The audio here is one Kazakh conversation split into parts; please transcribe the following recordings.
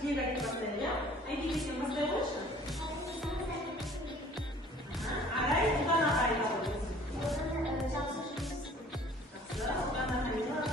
тілек айтып бастайық, иә? Айбек сен бастай қойшы. Арай, одан ағай қалды. Жақсы. Одан ағай қалды.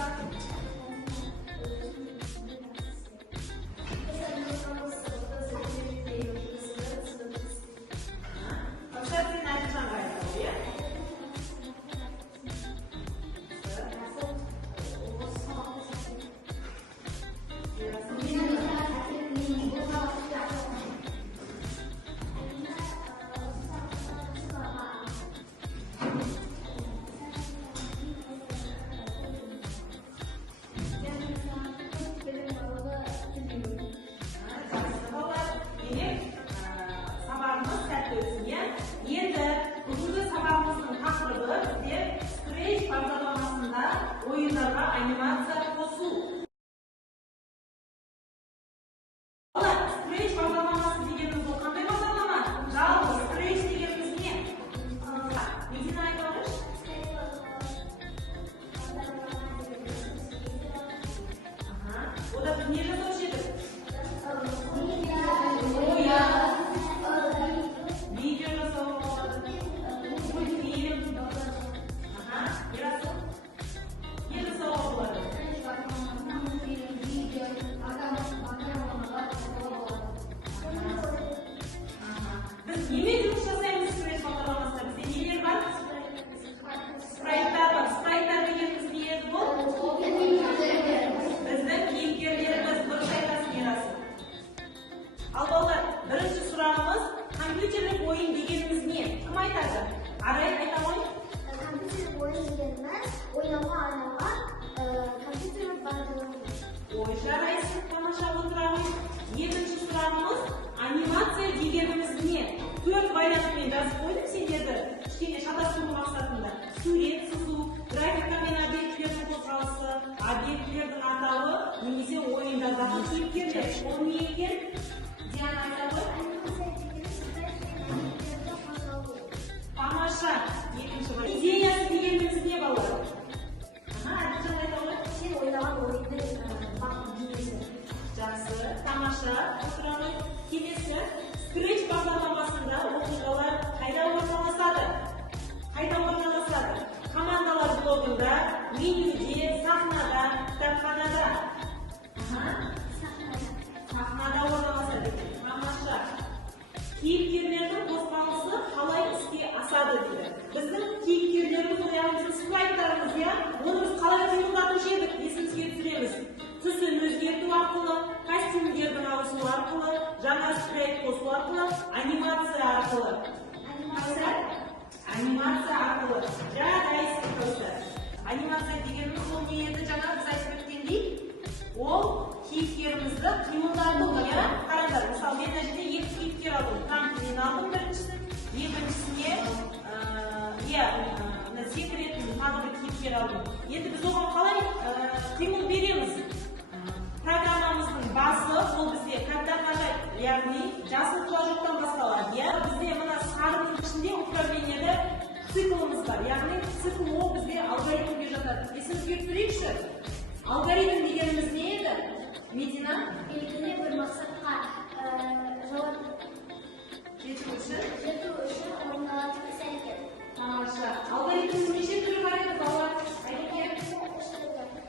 Oyunlara animasiya qo'shuv. Scratch бағдарламасы дегеніміз ол қандай бағдарлама? Жалпы Scratch дегеніміз не? Медина айтыңызшы. Ода біз не жасаушы едік? Видео жасау болады. Мультфильм. Не жасауға болады? Біз немен жұмыс жасаймыз Scratch бағдарламасында? Бізде нелер бар? Спрайттар бар. Спрайттар дегеніміз не еді бұл? Біздің кейіпкерлеріміз. Дұрыс айтасың, Ерасыл. Ал балалар, бірінші сұрағымыз, компьютерлік ойын дегеніміз не? Кім айтады? Арай айта ғой. Компьютерлік ойын дегеніміз ойнауға арналған компьютерлік бағдарлама. Ой, жарайсың, тамаша отыра ғой. Екінші сұрағымыз, анимация дегеніміз не? Төрт вариантымен жазып қойдым сендерді, кішкене шатастыру мақсатында. Сурет сызу, графика мен объектілердің қозғалысы, объектілердің атауы, немесе ойындардағы кейіпкерлер. Ол не екен? Диана айта ғой. Тамаша. Екінші бар. Идеясы дегеніміз не балалар? Әділжан айта ғой. Сен ойнаған ойынды бейнесі. Жақсы, тамаша. Отыра ғой. Келесі, Scratch бағдарламасында оқиғалар қайда орналасады? Командалар блогында, менюде, сахнада, кітапханада. Сахнада орналасады. Тамаша. Кейіпкерлердің қозғалысы қалай іске асады дейді. Біздің кейіпкерлеріміз, яғни спрайттарымыз, оны біз қалай қимылдатушы едік, есімізге түсіреміз. Түсін өзгерту арқылы, костюмдердің ауысу арқылы, жаңа спрайт қосу арқылы, анимация арқылы. Анимация арқылы. Жарайсың достар. Анимация дегеніміз ол не еді? Жаңа біз айтып өткендей, ол кейіпкерімізді қимылдату. Қараңдар, мысалы мен мына жерде екі кейіпкер алдым. Трамплин алдым біріншісін, екіншісіне секіретін тағы бір кейіпкер алдым. Енді біз оған қалай қимыл береміз? Программамыздың басы ол бізде когда нажать, яғни жасыл флажоктан басталады. Бізде мына сарының ішінде управлениеде циклымыз бар. Яғни цикл ол бізде алгоритмге жатады. Есімізге түсірейікші? Алгоритм дегеніміз не еді? Медина? Белгілі бір мақсатқа жету үшін орындалатын іс-әрекет. Тамаша. Алгоритмнің неше түрі бар еді балалар? Айеке?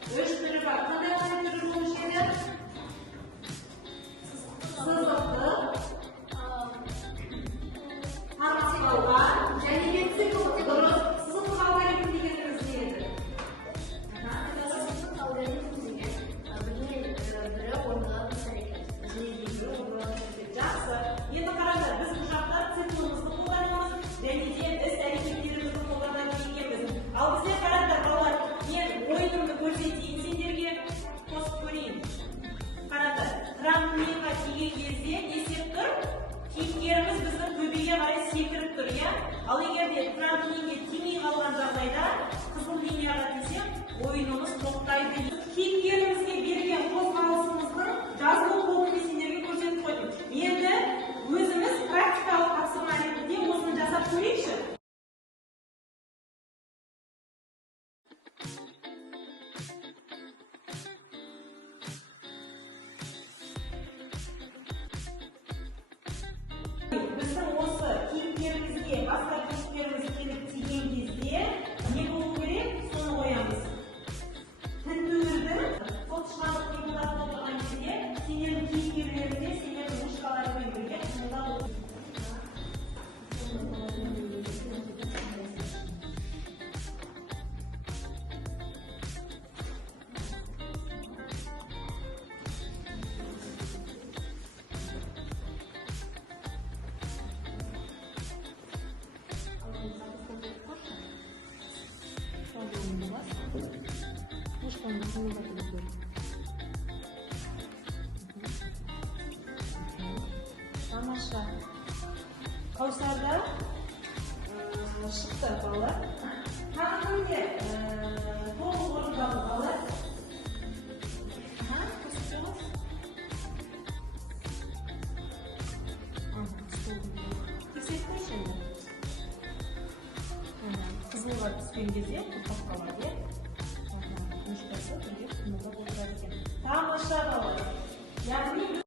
3 түрі бар. Қандай түрі болушы еді? Сызықты, тармақталға және де цикл. Дұрыс. Сызықтық алгоритм дегеніміз не еді? Сызықтық алгоритм деген бірі орындалатын іс-әрекет. Onu kımıldatabilirim. Tamam. Kaysarda şık balı. Hangi doğru oradan balı? Ha, kısıyoruz. Kesinlikle şimdi. Kızıl var süngezi, kapalı var diye. Müşterisi, tamam aşağıda var. Yani